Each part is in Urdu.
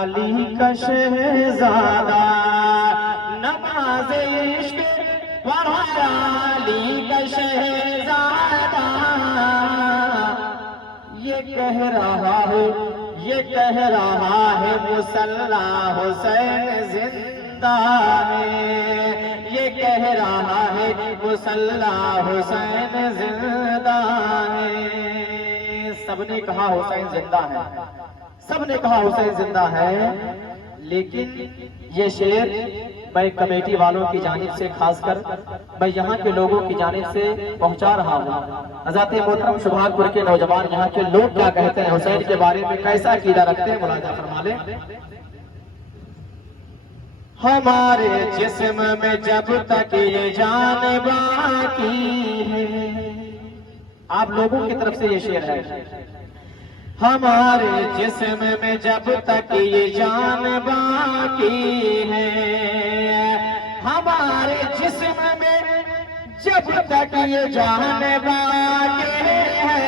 علی کا شہزادہ، نماز عشق پڑھایا علی کا شہزادہ، یہ کہہ رہا ہے مصلی حسین زندہ ہے، یہ کہہ رہا ہے مصلی حسین زندہ ہے۔ سب نے کہا حسین زندہ ہے، سب نے کہا حسین زندہ ہے، لیکن یہ شعر میں کمیٹی والوں کی جانب سے، خاص کر میں یہاں کے لوگوں کی جانب سے پہنچا رہا ہوں۔ حضرت محترم شبھان پور کے نوجوان یہاں کے لوگ کیا کہتے ہیں حسین کے بارے میں، کیسا عقیدہ رکھتے ہیں، ملاحظہ فرما لیں۔ ہمارے جسم میں جب تک یہ جان باقی ہے، آپ لوگوں کی طرف سے یہ شعر ہے، ہمارے جسم میں جب تک یہ جان باقی ہے، ہمارے جسم میں جب تک یہ جان باقی ہے،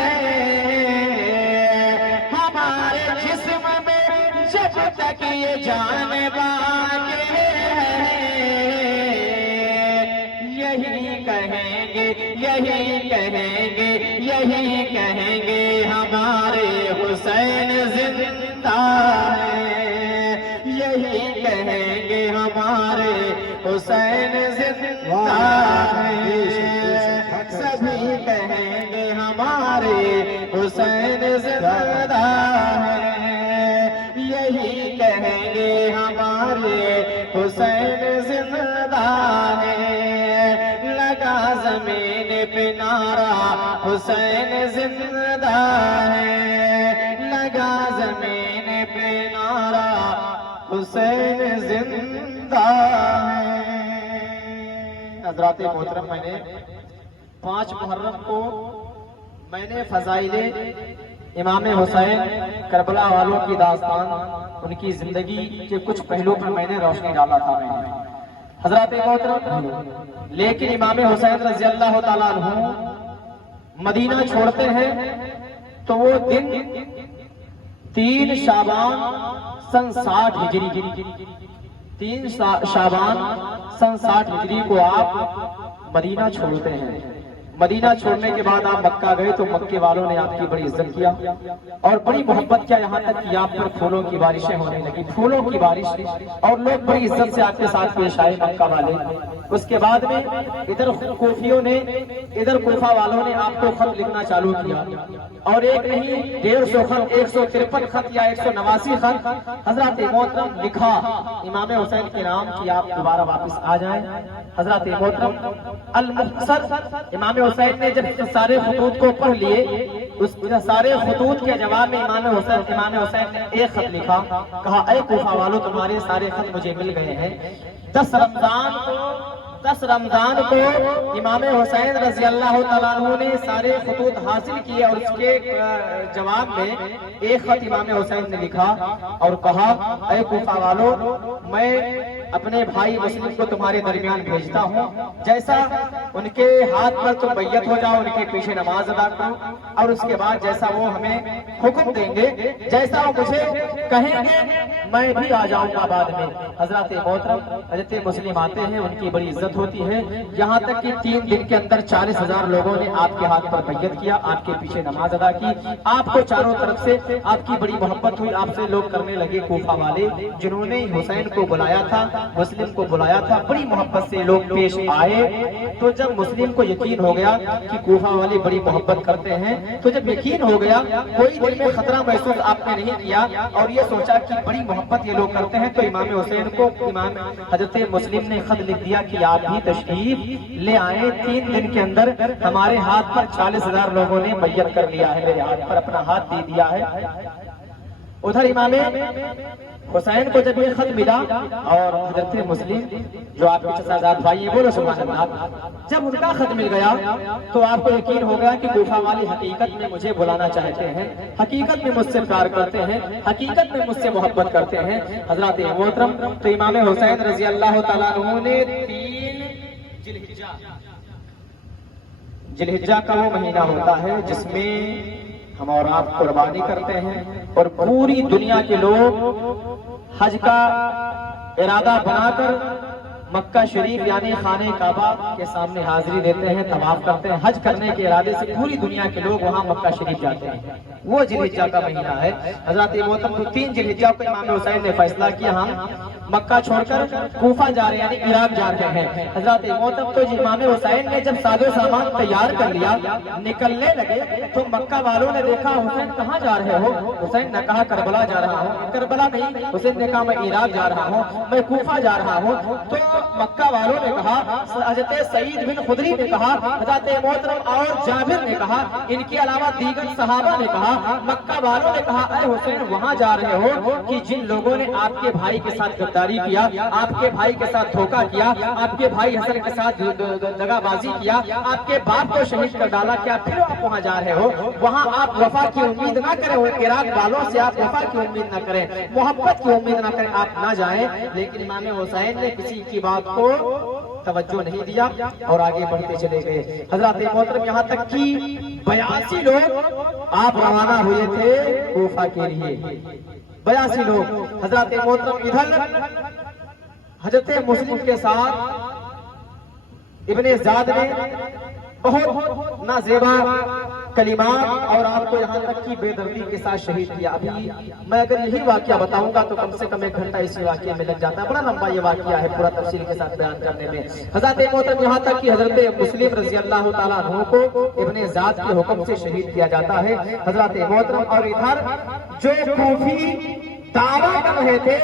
ہمارے جسم میں جب تک یہ جان باقی ہے، یہی کہیں گے، یہی کہیں گے، یہی کہیں گے ہمارے حسین زندہ ہے، یہی کہیں گے ہمارے حسین زندہ ہے، سبھی کہیں گے ہمارے حسین زندہ ہے، یہی کہیں گے ہمارے حسین زندہ ہے، لگا زمین پہ نعرہ حسین زندہ ہے، لگا زمین پہ نعرہ حسین زندہ ہے۔ حضرات محترم، میں نے 5 محرم کو میں نے فضائل امام حسین کربلا والوں کی داستان، ان کی زندگی کے کچھ پہلو پر میں نے روشنی ڈالا تھا۔ میں نے حضرات محترم، لیکن امام حسین رضی اللہ تعالیٰ عنہ مدینہ چھوڑتے ہیں تو وہ دن 3 شعبان سن 60 ہجری، 3 شعبان سن 60 ہجری کو آپ مدینہ چھوڑتے ہیں۔ مدینہ چھوڑنے کے بعد آپ مکہ گئے تو مکے والوں نے آپ کی بڑی عزت کیا اور بڑی محبت کیا، یہاں تک کہ آپ پر پھولوں کی بارشیں ہونے لگی، پھولوں کی بارش، اور لوگ بڑی عزت سے آپ کے ساتھ پیش آئے مکہ والے۔ اس کے بعد میں ادھر کوفیوں نے، ادھر کوفہ والوں نے آپ کو خط لکھنا چالو کیا، اور ایک نہیں 150 خط، 153 خط یا 189 خط حضرات محترم لکھا امام حسین کے نام کہ آپ دوبارہ واپس آ جائیں۔ حضرات محترم، المختصر امام حسین نے جب سارے خطوط کو پڑھ لیے، اس سارے خطوط کے جواب میں امام حسین نے ایک خط لکھا، کہا اے کوفہ والو، تمہارے سارے خط مجھے مل گئے ہیں۔ 10 رمضان کو امام حسین رضی اللہ تعالیٰ عنہ نے سارے خطوط حاصل کیے، اور اس کے جواب میں ایک خط امام حسین نے لکھا اور کہا اے کوفہ والو، میں اپنے بھائی مسلم کو تمہارے درمیان بھیجتا ہوں، جیسا ان کے ہاتھ پر تم بیعت ہو جاؤ، ان کے پیچھے نماز ادا کرو، اور اس کے بعد جیسا وہ ہمیں حکم دیں گے، جیسا وہ مجھے کہیں گے، میں بھی آ جاؤں گا بعد میں۔ حضرات محترم، حضرت مسلم آتے ہیں، ان کی بڑی عزت ہوتی ہے، یہاں تک کہ 3 دن کے اندر 40,000 لوگوں نے آپ کے ہاتھ پر بیعت کیا، آپ کے پیچھے نماز ادا کی، آپ کو چاروں طرف سے آپ کی بڑی محبت ہوئی، آپ سے لوگ کرنے لگے کوفہ والے، جنہوں نے حسین کو بلایا تھا، مسلم کو بلایا تھا، بڑی محبت سے لوگ پیش آئے۔ تو جب مسلم کو یقین ہو گیا کہ کوفہ والے بڑی محبت کرتے ہیں، تو جب یقین ہو گیا، کوئی دل میں خطرہ محسوس آپ نے نہیں کیا، اور یہ سوچا کہ بڑی محبت یہ لوگ کرتے ہیں، تو امام حسین کو امام حضرت مسلم نے خط لکھ دیا کہ آپ بھی تشریف لے آئیں، 3 دن کے اندر ہمارے ہاتھ پر 40,000 لوگوں نے بیعت کر لیا ہے، میرے ہاتھ پر اپنا ہاتھ دے دیا ہے۔ ادھر امام حسین کو جب یہ خط ملا، اور حضرت مسلم جو آپ کے چچازاد بھائی ہیں، بولو سبحان اللہ، جب ان کا خط مل گیا تو آپ کو یقین ہو گیا کہ کوفہ والے حقیقت میں مجھے بلانا چاہتے ہیں، حقیقت میں مجھ سے پیار کرتے ہیں، حقیقت میں مجھ سے محبت کرتے ہیں۔ حضرات محترم، تو امام حسین رضی اللہ تعالیٰ عنہ نے 3 ذی الحجہ کا وہ مہینہ ہوتا ہے جس میں ہم اور آپ قربانی کرتے ہیں اور پوری دنیا کے لوگ حج کا ارادہ بنا کر مکہ شریف یعنی خانہ کعبہ کے سامنے حاضری دیتے ہیں، طواف کرتے ہیں۔ حج کرنے کے ارادے سے پوری دنیا کے لوگ وہاں مکہ شریف جاتے ہیں۔ وہ ذی الحجہ کا مہینہ ہے۔ حضرات محترم کو 3 ذی الحجہ کو امام حسین نے فیصلہ کیا ہم مکہ چھوڑ کر کوفہ جا رہے ہیں، یعنی عراق جا رہے ہیں۔ حضرات محترم تو امام حسین نے جب ساز و سامان تیار کر لیا، نکلنے لگے تو مکہ والوں نے دیکھا حسین کہاں جا رہے ہو؟ حسین نے کہا کربلا جا رہا ہوں۔ کربلا نہیں، حسین نے کہا میں عراق جا رہا ہوں، میں کوفہ جا رہا ہوں۔ تو مکہ والوں نے کہا، حضرت سعید بن خدری نے کہا، حضرت محترم اور جابر نے کہا، ان کے علاوہ دیگر صحابہ نے کہا، مکہ والوں نے کہا اے حسین وہاں جا رہے ہو کہ جن لوگوں نے آپ کے بھائی کے ساتھ غداری کیا، آپ کے بھائی کے ساتھ دھوکہ کیا، آپ کے بھائی حسن کے ساتھ دغا بازی کیا، آپ کے باپ کو شہید کر ڈالا، کیا پھر آپ وہاں جا رہے ہو؟ وہاں آپ وفا کی امید نہ کریں، عراق والوں سے آپ وفا کی امید نہ کریں، محبت کی امید نہ کریں، آپ نہ جائیں۔ لیکن امام حسین نے کسی کی بات کو توجہ نہیں دیا اور آگے بڑھتے چلے گئے۔ حضرات محترم یہاں تک کہ 82 لوگ آپ روانہ ہوئے تھے کوفہ کے لیے، 82 لوگ۔ حضرات محترم ادھر حضرت مسلم کے ساتھ ابن زیاد نے بہت نازیبا کلمات اور آپ کو یہاں تک کی بے دردی کے ساتھ شہید کیا۔ ابھی میں اگر یہی واقعہ بتاؤں گا تو کم سے کم 1 گھنٹہ اسی واقعے میں لگ جاتا ہے، بڑا لمبا یہ واقعہ ہے پورا تفصیل کے ساتھ بیان کرنے میں۔ حضرات محترم یہاں تک کہ حضرت مسلم رضی اللہ تعالیٰ عنہ کو ابن زیاد کے حکم سے شہید کیا جاتا ہے۔ حضرات محترم اور ادھر جو کوفی دعویٰ کر رہے تھے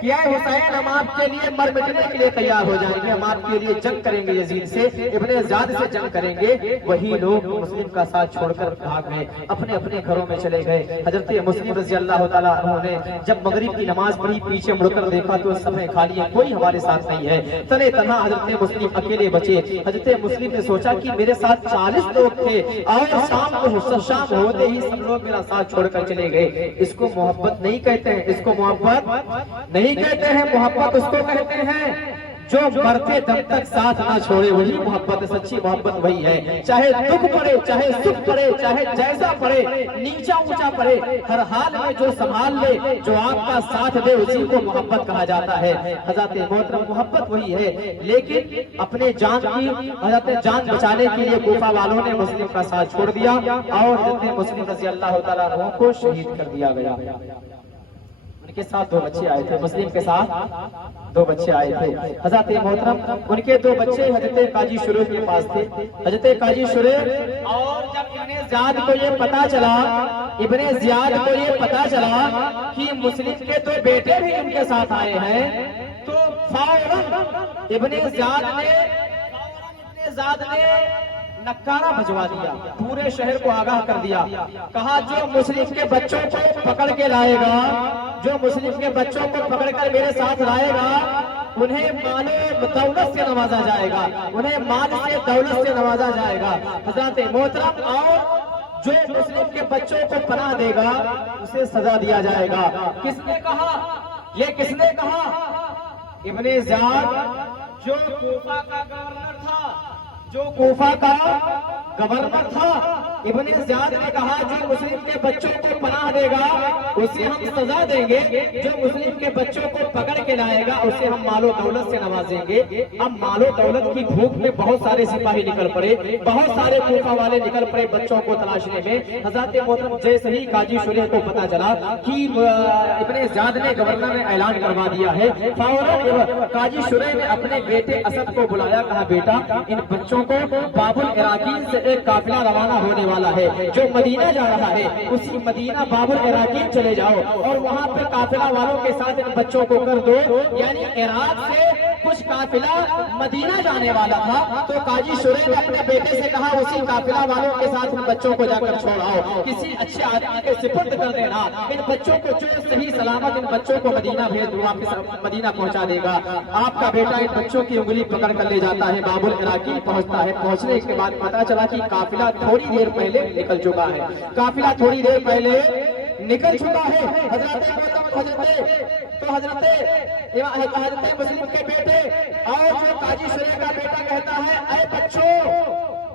کہ اے حسین ہم آپ کے لیے مر مٹنے کے لیے تیار ہو جائیں گے، ہم آپ کے لیے جنگ کریں گے، یزید سے ابن زیاد سے جنگ کریں گے، وہی لوگ مسلم کا ساتھ چھوڑ کر بھاگ گئے، اپنے اپنے گھروں میں چلے گئے۔ حضرت مسلم رضی اللہ تعالیٰ عنہ نے جب مغرب کی نماز پڑھی پیچھے مڑ کر دیکھا تو اس سمے خالی ہے، کوئی ہمارے ساتھ نہیں ہے، تنے تنہا حضرت مسلم اکیلے بچے۔ حضرت مسلم نے سوچا کہ میرے ساتھ 40 لوگ تھے اور شام ہوتے ہی سب لوگ میرا ساتھ چھوڑ کر چلے گئے۔ اس کو محبت نہیں کہتے ہیں، اس کو محبت نہیں کہتے ہیں، محبت اس کو کہتے ہیں جو مرتے دم تک ساتھ نہ چھوڑے، وہی محبت ہے، سچی محبت وہی ہے۔ چاہے دکھ پڑے، چاہے سکھ پڑے، چاہے جیسا پڑے، نیچا اونچا پڑے، ہر حال میں جو سنبھال لے، جو آپ کا ساتھ دے، اسی کو محبت کہا جاتا ہے۔ حضرت محترم محبت وہی ہے، لیکن اپنے جان کی حضرت جان بچانے کے لیے کوفہ والوں نے مسلم کا ساتھ چھوڑ دیا اور حضرت مسلم رضی اللہ تعالیٰ عنہ کو شہید کر دیا گیا۔ ان کے ساتھ 2 بچے آئے تھے، مسلم کے ساتھ 2 بچے آئے تھے۔ حضرت محترم ان کے 2 بچے حضرت قاضی شریف کے پاس تھے، حضرت قاضی شریف، اور جب ابن زیاد کو یہ پتا چلا کہ مسلم کے 2 بیٹے بھی ان کے ساتھ آئے ہیں تو فوراً ابن زیاد نے نکارہ بجوا دیا، پورے شہر کو آگاہ کر دیا، کہا جو مسلم کے بچوں کو پکڑ کے لائے گا، جو مسلم کے بچوں کو پکڑ کر میرے ساتھ لائے گا، انہیں مال دولت سے نوازا جائے گا، انہیں مال سے دولت سے نوازا جائے گا۔ حضرات محترم اور جو مسلم کے بچوں کو پناہ دے گا اسے سزا دیا جائے گا۔ کس نے کہا؟ یہ کس نے کہا؟ ابن زیاد جو کوفہ کا گورنر تھا، ابن زیاد نے کہا جو مسلم کے بچوں کو پناہ دے گا اسے ہم سزا دیں گے، جو مسلم کے بچوں کو پکڑ کے لائے گا اسے ہم مال و دولت سے نوازیں گے۔ اب مال و دولت کی بھوک میں بہت سارے سپاہی نکل پڑے، بہت سارے کوفہ والے نکل پڑے بچوں کو تلاشنے میں۔ حضرت محترم جیسے ہی قاضی شریف کو پتا چلا کہ ابن زیاد نے گورنر نے اعلان کروا دیا ہے، فوراً قاضی شریف نے اپنے بیٹے اسد کو بلایا، کہا بیٹا ان بچوں کو باب العراقین سے ایک قافلہ روانہ ہونے والا ہے جو مدینہ جا رہا ہے، اسی مدینہ باب العراقین چلے جاؤ اور وہاں پہ قافلہ والوں کے ساتھ ان بچوں کو کر دو۔ یعنی عراق سے کچھ قافلہ مدینہ جانے والا تھا تو قاضی شریف نے اپنے بیٹے سے کہا اسی قافلہ والوں کے ساتھ ان بچوں کو جا کر چھوڑاؤ، کسی اچھے آدمی کے سپرد کر دینا، ان بچوں کو جو صحیح سلامت ان بچوں کو مدینہ بھیج دو، واپس مدینہ پہنچا دے گا۔ آپ کا بیٹا ان بچوں کی انگلی پکڑ کر لے جاتا ہے، باب العراقین پہنچتا ہے، پہنچنے کے بعد پتا چلا کہ قافلہ تھوڑی دیر پہلے نکل چکا ہے، قافلہ تھوڑی دیر پہلے نکل چکا ہے۔ حضرت مسلم کے بیٹے اور جو قاضی شریف کا بیٹا کہتا ہے اے بچوں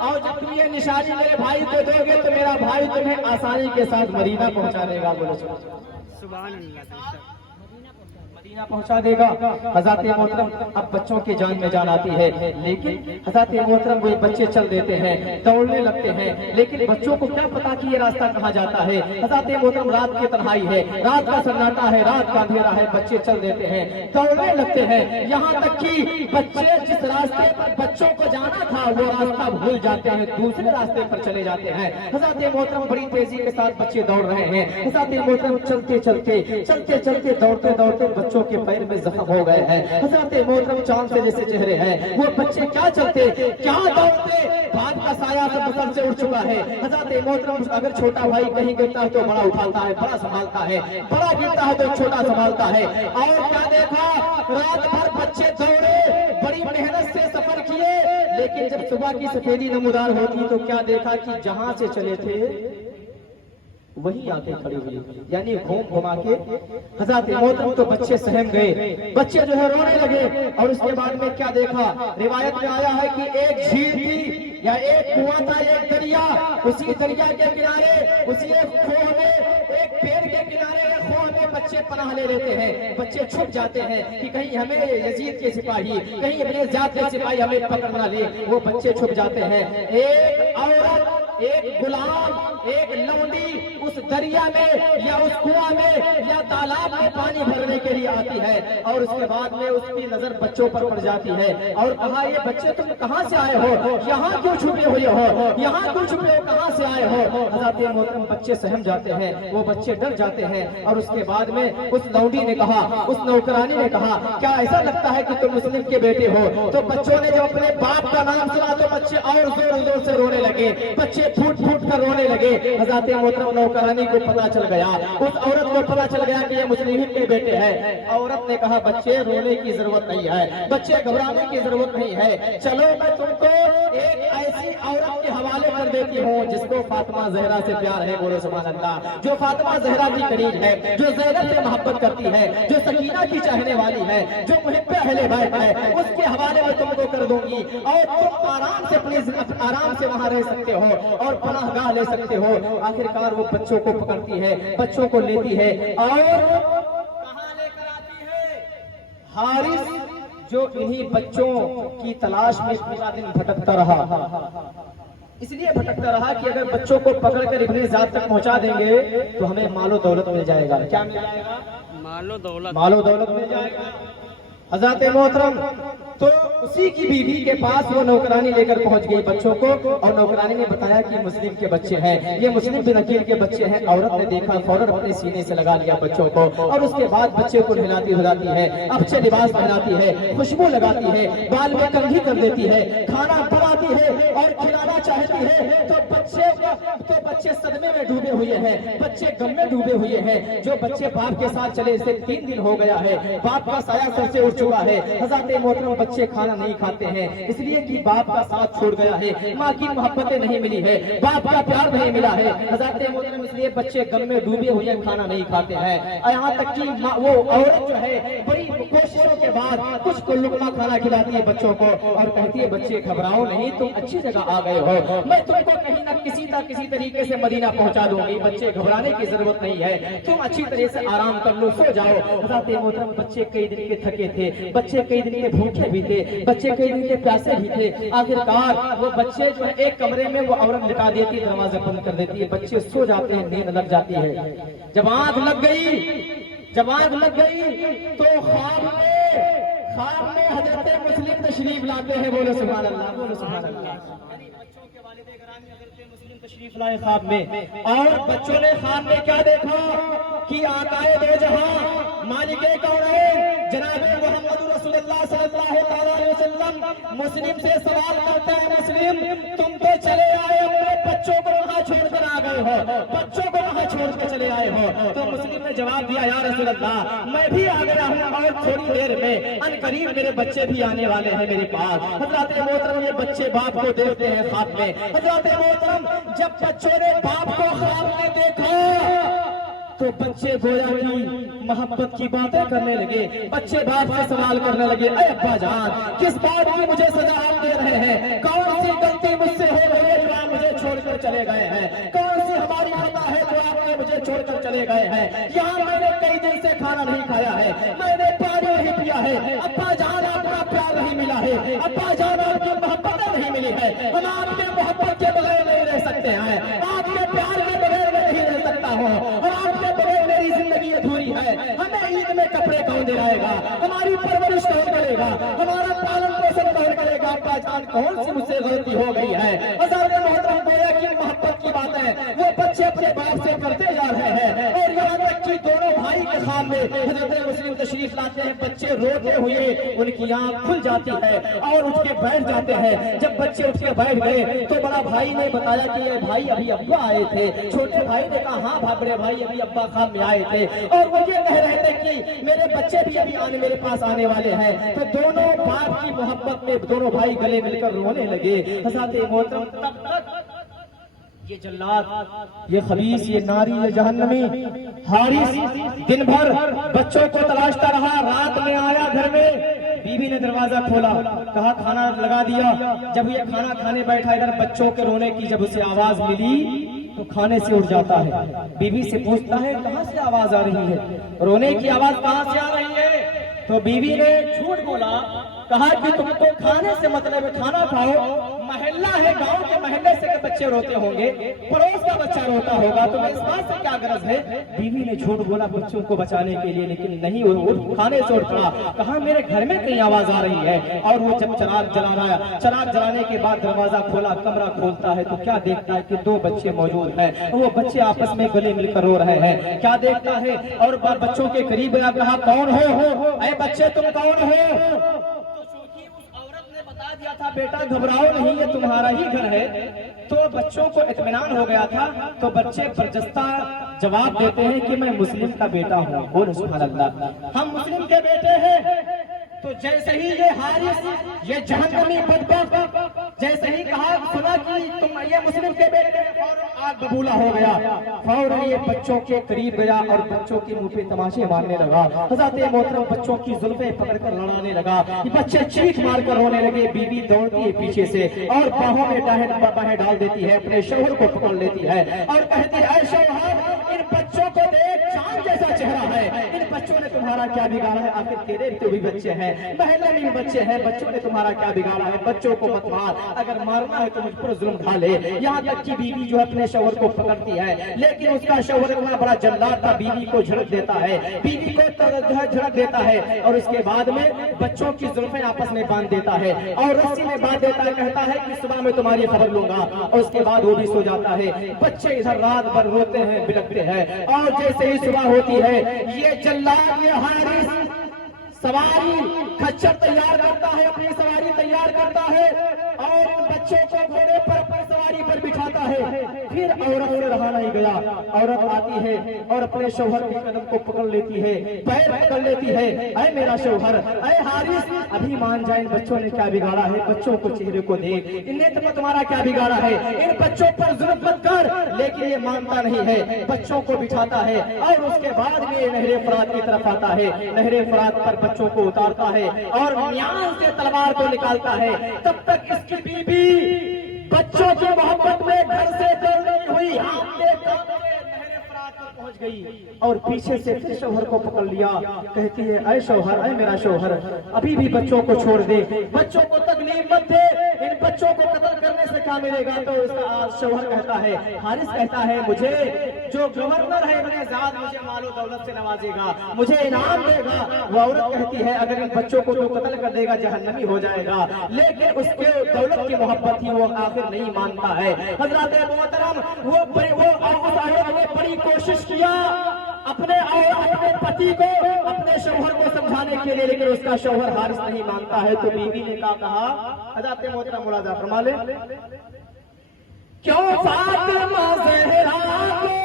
اور جب تم یہ نشانی میرے بھائی کو دو گے تو میرا بھائی تمہیں آسانی کے ساتھ مدینہ پہنچا دے گا. بولو سبحان اللہ. مدینہ پہنچا دے گا. حضرت محترم اب بچوں کی جان میں جان آتی ہے، لیکن حضرت محترم وہ بچے چل دیتے ہیں، دوڑنے لگتے ہیں، لیکن بچوں کو کیا پتا کہ یہ راستہ کہاں جاتا ہے. حضرت محترم رات کی تنہائی ہے، رات کا سناٹا ہے، رات کا اندھیرا ہے، بچے چل دیتے ہیں، دوڑنے لگتے ہیں، یہاں تک کہ بچے جس راستے پر بچوں کو جانا تھا وہ راستہ بھول جاتے ہیں، دوسرے راستے پر چلے جاتے ہیں. حضرت محترم بڑی تیزی کے ساتھ بچے دوڑ رہے ہیں. حضرت محترم چلتے چلتے دوڑتے دوڑتے بچوں کے پیر میں زخم ہو گئے ہیں. حضرت محترم چاند سے جیسے چہرے ہیں، وہ بچے کیا چلتے کیا دوڑتے، بھاگ کا سایہ سب سر سے اڑ چکا ہے. حضرت محترم اگر چھوٹا بھائی کہیں گرتا ہے تو بڑا اٹھاتا ہے، بڑا سنبھالتا ہے، بڑا گرتا ہے تو چھوٹا سنبھالتا ہے. اور کیا دیکھا، رات بھر بچے دوڑے، بڑی محنت سے سفر کیے، لیکن جب صبح کی سفیدی نمودار ہوتی تو کیا دیکھا کہ جہاں سے چلے تھے وہی آتے کھڑی ہوئی، یعنی گھوم گھما کے. حضرت محترم تو بچے سہم گئے، بچے جو ہے رونے لگے. اور اس کے بعد میں کیا دیکھا، روایت میں آیا ہے کہ ایک جھیل تھی یا ایک کنواں تھا، ایک دریا، اسی دریا کے کنارے، اسی ایک کھوہ میں، ایک پیڑ کے کنارے ایک کھوہ میں بچے پناہ لے لیتے ہیں. بچے چھپ جاتے ہیں کہ کہیں ہمیں یزید کے سپاہی، کہیں ابن زیاد کے سپاہی ہمیں پکڑ نہ لے. وہ بچے چھپ جاتے ہیں. ایک عورت، ایک غلام، ایک لونڈی اس دریا میں یا اس کنواں میں یا تالاب میں پانی بھرنے کے لیے آتی ہے. اور اس کے بعد میں اس کی نظر بچوں پر پڑ جاتی ہے اور کہا، یہ بچے تم کہاں سے آئے ہو، یہاں کیوں چھپے ہوئے ہو، یہاں کیوں چھپے ہو، کہاں سے آئے ہو. حضرت محترم بچے سہم جاتے ہیں، وہ بچے ڈر جاتے ہیں. اور اس کے بعد میں اس لونڈی نے کہا، اس نوکرانی نے کہا، کیا ایسا لگتا ہے کہ تم مسلم کے بیٹے ہو؟ تو بچوں نے جب اپنے باپ کا نام سنا تو بچے اور زور سے رونے لگے، بچے پھوٹ پھوٹ کر رونے لگے. حضرت محترم نوکرانی کو پتا چل گیا، اس عورت کو پتا چل گیا کہ یہ مسلم کے بیٹے ہیں. عورت نے کہا، بچے رونے کی ضرورت نہیں ہے، بچے گھبرانے کی ضرورت نہیں ہے، چلو میں تم کو ایک ایسی عورت کے حوالے کر دیتی ہوں جس کو فاطمہ زہرا سے پیار ہے. بولو سبحان اللہ. جو فاطمہ زہرا کی قریب ہے، جو زینب سے محبت کرتی ہے، جو سکینہ کی چاہنے والی ہے، جو محب اہل بیت ہے، اس کے حوالے میں تم کو کر دوں گی اور تم آرام سے آرام سے وہاں رہ سکتے ہو اور پناہ گاہ لے سکتے ہو. آخرکار وہ بچوں کو پکڑتی ہے، بچوں کو لیتی ہے اور کہاں لے کر آتی ہے؟ حارث جو انہی بچوں کی تلاش میں پورا دن بھٹکتا رہا، اس لیے بھٹکتا رہا کہ اگر بچوں کو پکڑ کر ابن ذات تک پہنچا دیں گے تو ہمیں مال و دولت مل جائے گا. کیا مل جائے گا؟ مال و دولت مل جائے گا. حضرت محترم تو اسی کی بیوی کے پاس وہ نوکرانی لے کر پہنچ گئی بچوں کو، اور نوکرانی نے بتایا کہ مسلم کے بچے ہیں، یہ مسلم بن عقیل کے بچے ہیں. عورت نے دیکھا، فوراً اپنے سینے سے لگا لیا بچوں کو اور اس کے بعد بچے کو نہلاتی دھلاتی ہے، اچھے لباس پہناتی ہے، خوشبو لگاتی ہے، بال میں کنگھی کر دیتی ہے، کھانا بناتی ہے اور کھلانا چاہتی ہے. تو بچے صدمے میں ڈوبے ہوئے ہیں، بچے غم میں ڈوبے ہوئے ہیں. جو بچے باپ کے ساتھ چلے اسے 3 دن ہو گیا ہے، باپ کا سایہ سر سے اٹھ چکا ہے. حضرت محترم بچے کھانا نہیں کھاتے ہیں اس لیے کہ باپ کا ساتھ چھوڑ گیا ہے، ماں کی محبتیں نہیں ملی ہے، باپ کا پیار نہیں ملا ہے. حضرت محترم اس لیے بچے غم میں ڈوبے ہوئے کھانا نہیں کھاتے ہیں. یہاں تک کہ وہ عورت جو ہے بڑی کوششوں کے بعد کچھ کو لقمہ کھانا کھلاتی ہے بچوں کو اور کہتی ہے، بچے گھبراؤ نہیں، تم اچھی جگہ آ گئے ہو، میں تم کو کہیں نہ کسی طریقے سے مدینہ پہنچا دوں گی. بچے گھبرانے کی ضرورت نہیں ہے، تم اچھی طرح سے آرام کر لو، سو جاؤ. حضرت محترم بچے کئی دن کے تھکے تھے، بچے کئی دن کے بھوکے بھی تھے، بچے کئی دن کے پیاسے بھی تھے. آخرکار وہ بچے جو ہے ایک کمرے میں وہ عورت لٹا دیتی، دروازے بند کر دیتی ہے، بچے سو جاتے ہیں، نیند لگ جاتی ہے. جب آنکھ لگ گئی تو خواب میں حضرت مسلم تشریف لاتے ہیں. بولو سبحان اللہ، بولو سبحان اللہ. بچوں کے والد گرامی حضرت مسلم تشریف لائے خواب میں، اور بچوں نے خواب میں کیا دیکھا کہ آقائے دو جہاں مالک کونین جناب محمد رسول اللہ صلی اللہ علیہ وسلم مسلم سے سوال کرتے ہیں، مسلم تم تو چلے آئے اپنے بچوں کو وہاں چھوڑ کر آ گئے ہو، بچوں کو وہاں چھوڑ کر چلے آئے ہو. تو مسلم نے جواب دیا، یا رسول اللہ میں بھی آ گیا ہوں اور تھوڑی دیر میں ان قریب میرے بچے بھی آنے والے ہیں میرے پاس. حضرت محترم یہ بچے باپ کو دیکھتے ہیں خواب میں. حضرت محترم جب بچوں نے باپ کو خواب میں دیکھا تو بچے گویا کی محبت کی باتیں کرنے لگے. بچے باپ سے سوال کرنے لگے، اے ابا جان کس بات کی مجھے سزا آپ دے رہے ہیں، کون سی غلطی مجھ سے چلے گئے ہیں. یہاں میں نے کئی دن سے کھانا نہیں کھایا ہے, میں نے پانی نہیں پیا ہے. ابا جان آپ کا پیار نہیں ملا ہے, ابا جان آپ کی محبت نہیں ملی ہے. ہم آپ کے محبت کے بغیر نہیں رہ سکتے ہیں, آپ کے پیار کے بغیر میں نہیں رہ سکتا ہوں, اور آپ کے بغیر میری زندگی ادھوری ہے. ہمیں عید میں کپڑے کون دلائے گا, ہماری پرورش کون کرے گا, ہمارا پالن پوشن کون کرے گا. ابا جان کون سی مجھ سے غلطی ہو گئی ہے. حضرت محترم گویا کی محبت کی بات ہے, وہ بچے اپنے باپ سے کرتے جا رہے ہیں, اور یہاں تک کہ دونوں بھائی کے خواب میں حضرت مسلم تشریف لاتے ہیں. بچے روتے ہوئے ان کی آنکھ کھل جاتی ہے اور اٹھ کے بیٹھ جاتے ہیں. جب بچے اٹھ کے بیٹھ گئے تو بڑا بھائی نے بتایا کہ یہ بھائی ابھی ابا آئے تھے. چھوٹے بھائی نے کہا ہاں بڑے بھائی ابھی ابا خواب میں آئے تھے, اور وہ یہ کہہ رہے تھے کہ میرے بچے بھی ابھی میرے پاس آنے والے ہیں. تو دونوں باپ کی محبت میں دونوں بھائی گلے مل کر رونے لگے. حضرت محترم تب تک یہ جلاد, یہ خبیث, یہ ناری, یہ جہنمی حارث دن بھر بچوں کو تلاشتا رہا. رات میں آیا گھر میں, بیوی نے دروازہ کھولا, کہا کھانا لگا دیا. جب یہ کھانا کھانے بیٹھا, ادھر بچوں کے رونے کی جب اسے آواز ملی تو کھانے سے اٹھ جاتا ہے. بیوی سے پوچھتا ہے کہاں سے آواز آ رہی ہے, رونے کی آواز کہاں سے آ رہی ہے. تو بیوی نے جھوٹ بولا, کہا کہ تم کو کھانے سے مطلب ہے, کھانا کھاؤ. محلہ ہے, گاؤں کے محلے سے بچے روتے ہوں گے, پڑوس کا بچہ روتا ہوگا, تو اس بات سے کیا غرض ہے. بیوی نے جھوٹ بولا بچوں کو بچانے کے لیے, لیکن نہیں, وہ کھانے سے اٹھ پڑا. کہا میرے گھر میں کہیں آواز آ رہی ہے. اور وہ جب چراغ جلا رہا ہے, چراغ جلانے کے بعد دروازہ کھولا, کمرہ کھولتا ہے تو کیا دیکھتا ہے کہ دو بچے موجود ہیں. وہ بچے آپس میں گلے مل کر رو رہے ہیں. کیا دیکھتا ہے, اور بچوں کے قریب گیا, کہا کون ہو, اے بچے تم کون ہو. بتا دیا تھا بیٹا گھبراؤ نہیں, یہ تمہارا ہی گھر ہے. تو بچوں کو اطمینان ہو گیا تھا. تو بچے برجستہ جواب دیتے ہیں کہ میں مسلم کا بیٹا ہوں. بولو سبحان اللہ, ہم مسلم کے بیٹے ہیں. تو جیسے ہی یہ حارث, یہ جہنمی بدبخت جیسے ہی کہا سنا کہ تم یہ مسلم کے بیٹے, فوراً آگ ببولا ہو گیا. فوراً یہ بچوں کے قریب گیا اور بچوں کے منہ پہ تماشے مارنے لگا. حضرت محترم بچوں کی زلفیں پکڑ کر لڑانے لگا. بچے چیخ مار کر رونے لگے. بیوی دوڑتی ہے پیچھے سے اور باہوں میں باہیں ڈال دیتی ہے, اپنے شوہر کو پکڑ لیتی ہے اور کہتی ہے اے شوہر, ان بچوں کو دیکھ, چاند جیسا چہرہ ہے, ان بچوں نے تمہارا کیا بگاڑا ہے. آخر تیرے تو بھی بچے ہیں, محلے میں بھی بچے ہیں, بچوں نے تمہارا کیا بگاڑا ہے. بچوں کو مت مار, اگر مارنا ہے تو مجھ پر ظلم ڈھا لے. یہاں تک کہ بیوی جو اپنے شوہر کو پکڑتی ہے, لیکن اس کا شوہر اتنا بڑا جلاد تھا, بیوی کو جھڑک دیتا ہے, بیوی کو جھڑک دیتا ہے, اور اس کے بعد میں بچوں کی زلفیں آپس میں باندھ دیتا ہے اور رسی میں باندھ دیتا ہے. کہتا ہے کہ صبح میں تمہاری خبر لوں گا, اور اس کے بعد وہ بھی سو جاتا ہے. بچے ادھر رات بھر روتے ہیں, بلکتے ہیں, اور جیسے ہی صبح ہوتی ہے یہ جلاد, یہ حارث سواری کھچر تیار کرتا ہے, اپنی سواری تیار کرتا ہے اور بچوں کو گھوڑے پر اپنی سواری پر بٹھاتا ہے. پھر عورت سے رہا نہیں گیا, عورت آتی ہے اور اپنے شوہر کے قدم کو پکڑ لیتی ہے, پیر پکڑ لیتی ہے. اے میرا شوہر, اے حارث, ابھی مان جائے, ان بچوں نے کیا بگاڑا ہے, بچوں کو چہرے کو دیکھ, انہیں تمہارا کیا بگاڑا ہے, ان بچوں پر ظلم مت کر. لیکن یہ مانتا نہیں ہے, بچوں کو بٹھاتا ہے اور اس کے بعد میں نہر فرات کی طرف آتا ہے. نہر فرات پر بچوں کو اتارتا ہے اور میان سے تلوار کو نکالتا ہے. تب تک اس کی بیوی بچوں کی محبت میں گھر سے دور نہیں ہوئی, پہنچ گئی اور پیچھے سے پھر شوہر کو پکڑ لیا. کہتی ہے اے شوہر, اے میرا شوہر, ابھی بھی بچوں کو چھوڑ دے, بچوں کو تکلیف مت دے, ان بچوں کو قتل کرنے سے کیا ملے گا. تو اس کا شوہر کہتا ہے, حارث کہتا ہے, مجھے جو گورنر ہے ابن زیاد مجھے مال و دولت سے نوازے گا, مجھے انعام دے گا. وہ عورت کہتی ہے اگر ان بچوں کو تو قتل کر دے گا جہنمی ہو جائے گا, لیکن اس کے دولت کی محبت تھی, وہ آخر نہیں مانتا ہے. حضرات محترم, وہ اس عورت نے بڑی کوشش کیا اپنے پتی کو, اپنے شوہر کو سمجھانے کے لیے, لیکن اس کا شوہر حارث نہیں مانتا ہے. تو بیوی نے کہا, حضرات محترم ملاحظہ فرما لیں, کیوں فاطمہ زہرا کو,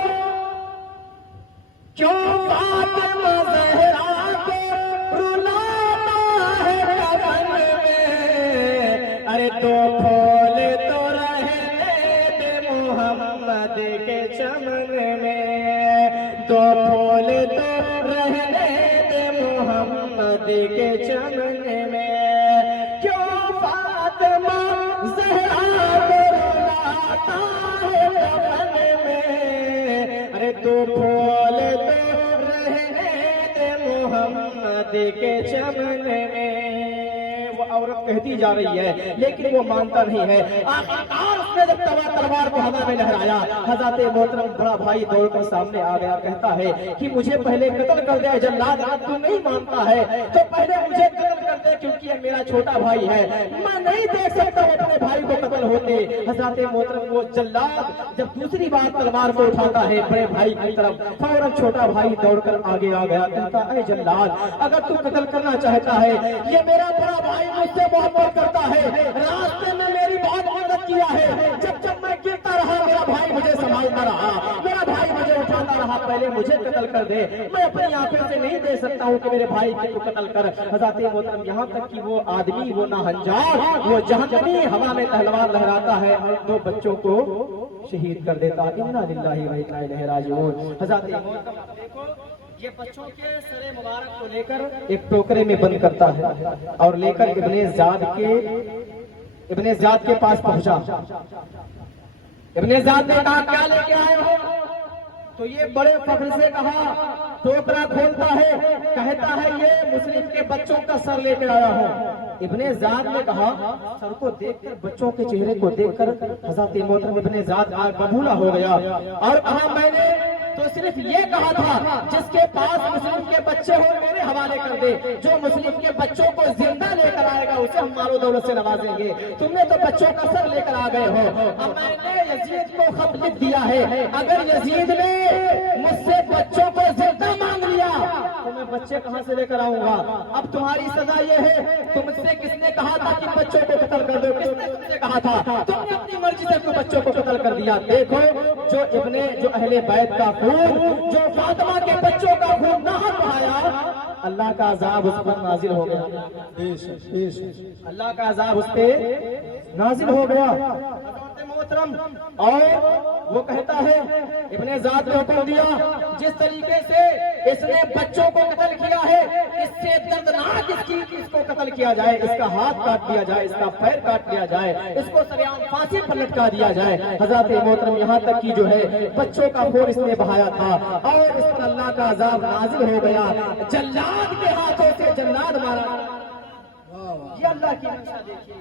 کیوں فاطمہ زہرا کو رلاتا ہے کفن میں, ارے تو پھول تو رہنے دے محمد کے چمن میں, تو پھول تو رہنے دے محمد کے چمن میں, کیوں فاطمہ زہرا کو رلاتا ہے کفن میں, ارے تو پھول محمد کے چمن میں، وہ عورت کہتی جا رہی ہے لیکن وہ مانتا نہیں ہے۔ آخرکار اس نے جب تلوار کو ہوا میں لہرایا، حضرت محترم بڑا بھائی دوڑ کر سامنے آ گیا، کہتا ہے کہ مجھے پہلے قتل کر دے جلاد، تو نہیں مانتا ہے تو پہلے مجھے قتل کر دے، کیونکہ یہ میرا چھوٹا بھائی ہے، میں نہیں دیکھ سکتا اپنے بھائی کو قتل ہوتے۔ حضرت محترم وہ جلاد جب دوسری بار تلوار کو اٹھاتا ہے بڑے بھائی کی طرف، فوراً چھوٹا بھائی دوڑ کر آگے آ گیا، کہتا اے جلاد اگر تو قتل کرنا چاہتا ہے، یہ میرا بڑا بھائی مجھ سے محبت کرتا ہے، راستے میں میری بہت مدد کیا ہے، جب میں گرتا رہا میرا بھائی مجھے سنبھالتا رہا، میرا بھائی مجھے اٹھاتا رہا، پہلے مجھے قتل کر دے، میں اپنی آنکھوں سے نہیں دے سکتا ہوں کہ میرے بھائی کو قتل کر۔ حضرت محترم یہاں تک کہ وہ آدمی، وہ ناہنجار، وہ جہنمی ہوا میں تلوار لہراتا ہے اور 2 بچوں کو شہید کر دیتا۔ انا للہ و انا الیہ راجعون۔ حضرت محترم دیکھو، یہ بچوں کے سر مبارک کو لے کر ایک ٹوکرے میں بند کرتا ہے اور لے کر ابن زیاد کے پاس پہنچا۔ ابن زیاد نے کہا کیا لے کے آئے ہو؟ تو یہ بڑے فخر سے کہا، ٹوکرا کھولتا ہے، کہتا ہے یہ مسلم کے بچوں کا سر لے کے آیا ہوں۔ ابن زیاد نے کہا، سر کو دیکھ کر، بچوں کے چہرے کو دیکھ کر حضرت محترم ابن زیاد ببولا ہو گیا اور کہا میں نے تو صرف یہ کہا تھا جس کے پاس مسلم کے بچے ہو میرے حوالے کر دے، جو مسلم کے بچوں کو زندہ لے کر آئے گا اسے ہم مال و دولت سے نوازیں گے، تم نے تو بچوں کا سر لے کر آ گئے ہو۔ اب میں نے یزید کو خط لکھ دیا ہے، اگر یزید نے مجھ سے بچوں کو زندہ مانگ لیا تو میں بچے کہاں سے لے کر آؤں گا؟ اب تمہاری سزا یہ ہے، تم سے کس نے کہا تھا کہ بچوں کو قتل کر دو؟ کس نے تم سے کہا تھا؟ تم نے اپنی مرضی سے بچوں کو قتل کر دیا۔ دیکھو جو اہل بیت کا خون، جو فاطمہ کے بچوں کا خون ناحق بہایا، اللہ کا عذاب اس پر نازل ہو گیا، اللہ کا عذاب اس پہ نازل ہو گیا محترم۔ اور وہ کہتا ہے ابن زیاد نے حکم دیا، جس طریقے سے اس نے بچوں کو قتل کیا ہے، اس سے دردناک اس کو قتل کیا جائے، اس کا ہاتھ کاٹ دیا جائے، اس کا پیر کاٹ دیا جائے، اس کو سریعام پھانسی پر لٹکا دیا جائے۔ حضرت محترم یہاں تک کی جو ہے بچوں کا خون اس نے بہایا تھا اور اس پر اللہ کا عذاب نازل ہو گیا، جلاد کے ہاتھوں سے جلاد مارا۔ یہ اللہ کی نقشہ دیکھیے،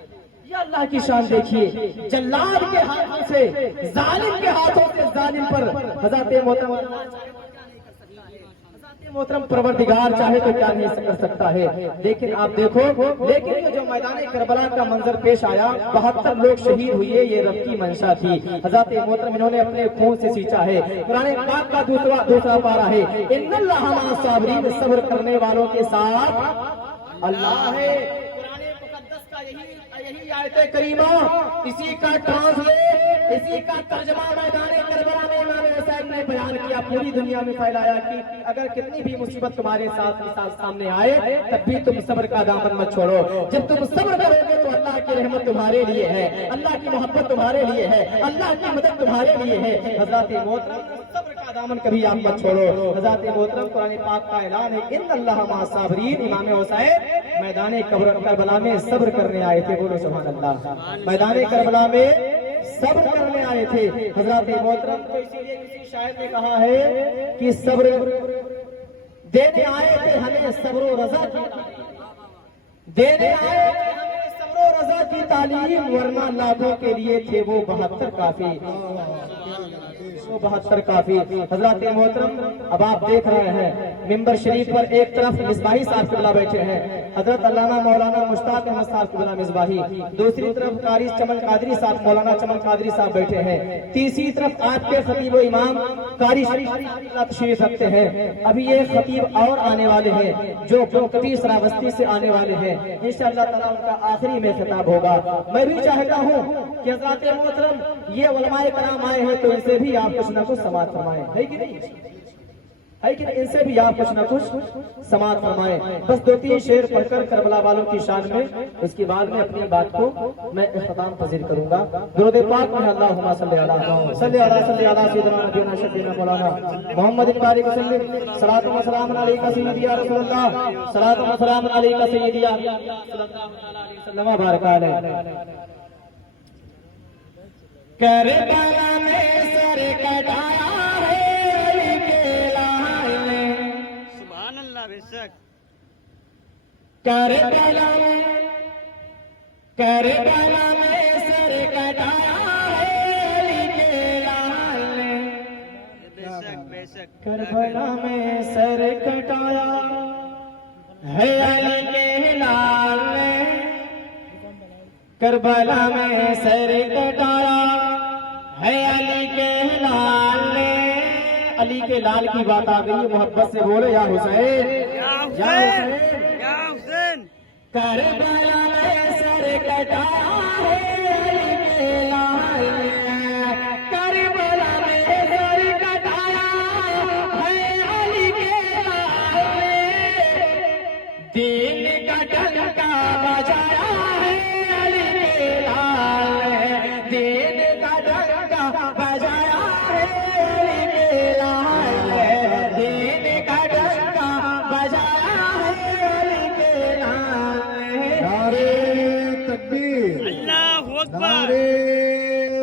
یہ اللہ کی شان دیکھیے، جلاد کے ہاتھوں سے، ظالم کے ہاتھوں سے ظالم پر حضرت محترم پروردگار چاہے تو کیا نہیں کر سکتا ہے۔ لیکن آپ دیکھو، لیکن جو میدان کربلا کا منظر پیش آیا، 72 لوگ شہید ہوئے، یہ رب کی منشا تھی۔ حضرت محترم انہوں نے اپنے خون سے سینچا ہے۔ قرآن پاک کا دوسرا پارہ ہے، ان اللہ مع الصابرین، صبر کرنے والوں کے ساتھ اللہ ہے۔ یہی آیت کریمہ، اسی کا ٹرانسلیٹ، اسی کا ترجمہ میدان کربلا میں امام حسین نے بیان کیا، پوری دنیا میں پھیلایا کہ اگر کتنی بھی مصیبت تمہارے ساتھ سامنے آئے تب بھی تم صبر کا دامن مت چھوڑو، جب تم صبر کرو گے تو اللہ کی رحمت تمہارے لیے ہے، اللہ کی محبت تمہارے لیے ہے، اللہ کی مدد تمہارے لیے ہے۔ حضرت محترم صبر کا دامن کبھی آپ مت چھوڑو۔ حضرت محترم قرآن پاک کا اعلان ہے، ان اللہ مع الصابرین۔ امام حسین میدان کربلا میں صبر کرنے آئے تھے، بولو سبحان اللہ، میدان کربلا میں صبر کرنے آئے تھے حضرت محترم کو۔ اسی لیے کسی شاعر نے کہا ہے کہ صبر دینے آئے تھے ہمیں صبر و رضا کی، دینے آئے تھے ہمیں صبر و رضا کی تعلیم، ورنہ لاکھوں کے لیے تھے وہ 72 کافی، 72 کافی۔ حضرت محترم اب آپ دیکھ رہے ہیں ممبر شریف پر ایک طرف مصباحی صاحب قبلہ بیٹھے ہیں، حضرت علامہ مولانا مشتاق احمد صاحب قبلہ مصباحی، دوسری طرف قاری چمن قادری صاحب، مولانا چمن قادری صاحب بیٹھے ہیں، تیسری طرف آپ کے خطیب و امام قاری شریف تشریف رکھتے ہیں۔ ابھی یہ خطیب اور آنے والے ہیں جو کبھی سراوستی سے آنے والے ہیں، انشاءاللہ تعالیٰ ان کا آخری میں خطاب ہوگا۔ میں بھی چاہتا ہوں کہ حضرات محترم یہ علماء کرام آئے ہیں تو ان سے بھی آپ کچھ نہ کچھ سماعت فرمائیں، ہے کہ نہیں؟ ہے کہ ان سے بھی آپ کچھ نہ کچھ سماعت فرمائیں۔ بس 2-3 شعر پڑھ کر کربلا والوں کی شان میں، اس کے بعد میں اپنی بات کو میں اختتام پذیر کروں گا۔ درود پاک میں اللہم صلی علی سیدنا نبینا شفیعنا مولانا محمد بارک وسلم، صلاۃ و سلام علیک سیدی یا رسول اللہ، صلاۃ و سلام علیک سیدی یا صلی اللہ علیہ وسلم بارک علیہ۔ کربلا میں سر کٹایا ہے، سبحان اللہ بے شک کربلا میں سر کٹایا ہے علی کے لال نے بے شک بے شک کربلا میں سر کٹایا ہے علی کے لال نے کربلا میں سر کٹایا ہے علی کے لال نے علی کے لال کی بات آ گئی محبت سے بولو یا حسین یا یا حسین حسین یا حسین کربلا میں سر کٹایا ہے علی کے لال نے کربلا میں سر کٹایا ہے علی کے لال نے دین کا ڈنکا بجایا ہے علی کے لال نے دین کا ڈنکا بجایا ہے علی کے لال نے دین کا ڈنکا بجایا ہے علی کے لال نے نعرے تکبیر، اللہ اکبر نعرے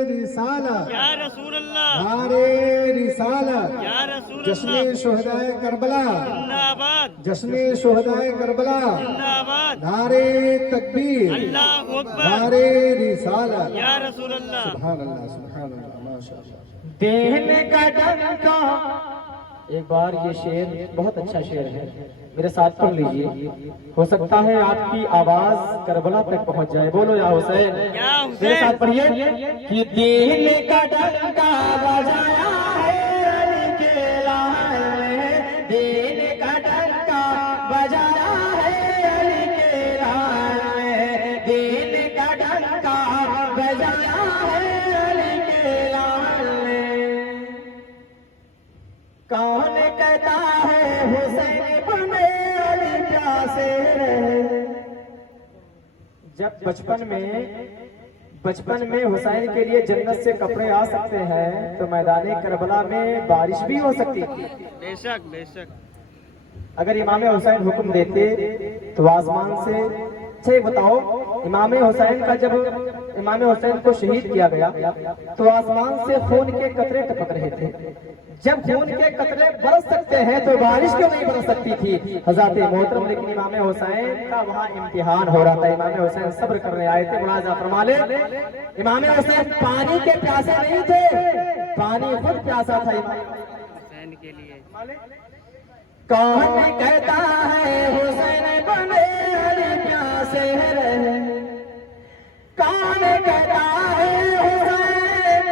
رسالت، یا رسول اللہ نعرے رسالت، یا رسول جشن اللہ شہدائے کربلا، زندہ آباد جشن شہدائے کربلا، زندہ آباد نعرے تکبیر، اللہ اکبر نعرے رسالت، یا رسول اللہ سبحان اللہ سبحان اللہ ماشاء اللہ۔ دین کا ڈنکا ایک بار یہ شعر بہت اچھا شعر ہے میرے ساتھ پڑھ لیجئے ہو سکتا ہے آپ کی آواز کربلا تک پہنچ جائے بولو یا حسین یا میرے ساتھ حسین پڑھیے کہ دین کا ڈنکا بجایا ہے علی کے لال نے دین کا ڈنکا بجایا ہے علی کے لال نے دین کا ڈنکا بجایا ہے علی کے لال نے کون کہتا ہے حسین بنے علی پیاسے رہے جب بچپن میں حسین کے لیے جنت سے کپڑے آ سکتے ہیں تو میدان کربلا میں بارش بھی ہو سکتی تھی بے شک بے شک اگر امام حسین حکم دیتے تو آسمان سے اچھا بتاؤ امام حسین کا جب امام حسین کو شہید کیا گیا تو آسمان سے خون کے قطرے ٹپک رہے تھے جب خون کے قطرے برس سکتے ہیں تو بارش کیوں نہیں برس سکتی تھی حضرت محترم لیکن امام حسین کا وہاں امتحان ہو رہا تھا امام حسین صبر کرنے آئے تھے ملاحظہ فرما لیں امام حسین پانی کے پیاسے نہیں تھے پانی خود پیاسا تھا حسین کے لیے کون کہتا ہے حسین بنے علی پیاسے رہے کون کہتا ہے حسین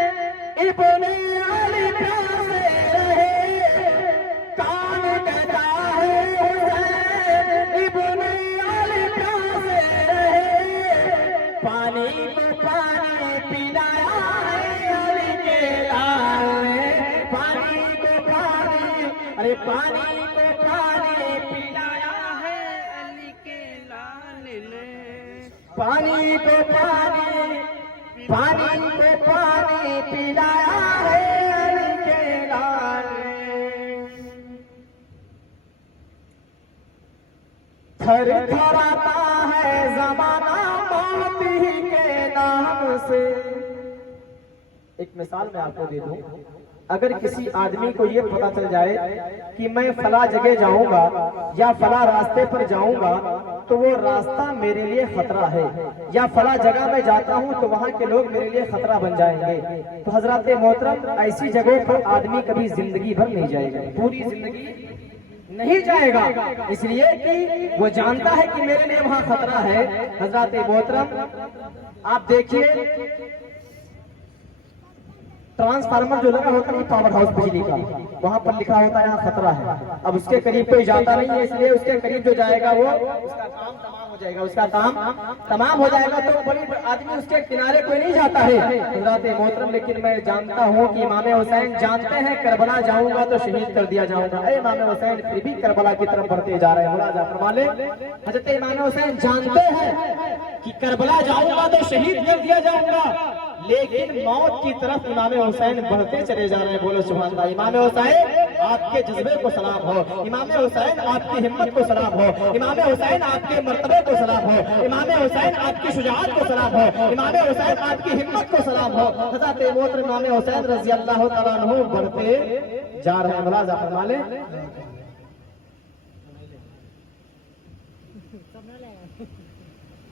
ابن علی پیاسے رہے کون کہتا ہے حسین ابن علی پیاسے رہے پانی کو پانی پلایا ہے علی کے لال نے پانی کو پانی ارے پانی کو پانی پلایا ہے علی کے لال نے پانی کو پانی کو پانی پلایا ہے علی کے لال نے تھر تھر آتا ہے زمانہ موت ہی کے نام سے ایک مثال میں آپ کو دے دوں اگر کسی آدمی کو یہ پتا چل جائے کہ میں فلاں جگہ جاؤں گا یا فلاں راستے پر جاؤں گا تو وہ راستہ میرے لیے خطرہ ہے یا فلاں جگہ میں جاتا ہوں تو وہاں کے لوگ میرے لیے خطرہ بن جائیں گے تو حضرات محترم ایسی جگہوں پر آدمی کبھی زندگی بھر نہیں جائے گا پوری زندگی نہیں جائے گا اس لیے کہ وہ جانتا ہے کہ میرے لیے وہاں خطرہ ہے حضرات محترم آپ دیکھیے ٹرانسفارمر جو لگا ہوتا ہے پاور ہاؤس بجلی کا وہاں پر لکھا ہوتا ہے یہاں خطرہ ہے اب اس کے قریب کوئی جاتا نہیں ہے اس لیے اس کے قریب جو جائے گا وہ اس کا کام تمام ہو جائے گا اس کا کام تمام ہو جائے گا تو بڑی آدمی اس کے کنارے کوئی نہیں جاتا ہے حضرات محترم لیکن میں جانتا ہوں کہ امام حسین جانتے ہیں کربلا جاؤں گا تو شہید کر دیا جاؤں گا اے امام حسین پھر بھی کربلا کی طرف بڑھتے جا رہے ہیں ملاحظہ فرما لیں حضرت امام حسین جانتے ہیں کہ کربلا جاؤں گا تو شہید کر دیا جاؤں گا لیکن موت کی طرف امام حسین بڑھتے چلے جا رہے ہیں بولو سبحان اللہ امام حسین آپ کے جذبے کو سلام ہو امام حسین آپ کی ہمت کو سلام ہو امام حسین آپ کے مرتبے کو سلام ہو امام حسین آپ کی شجاعت کو سلام ہو امام حسین آپ کی ہمت کو سلام ہو حضرت محترم امام حسین رضی اللہ تعالیٰ عنہ بڑھتے جا رہے ہیں ملاحظہ فرما لیں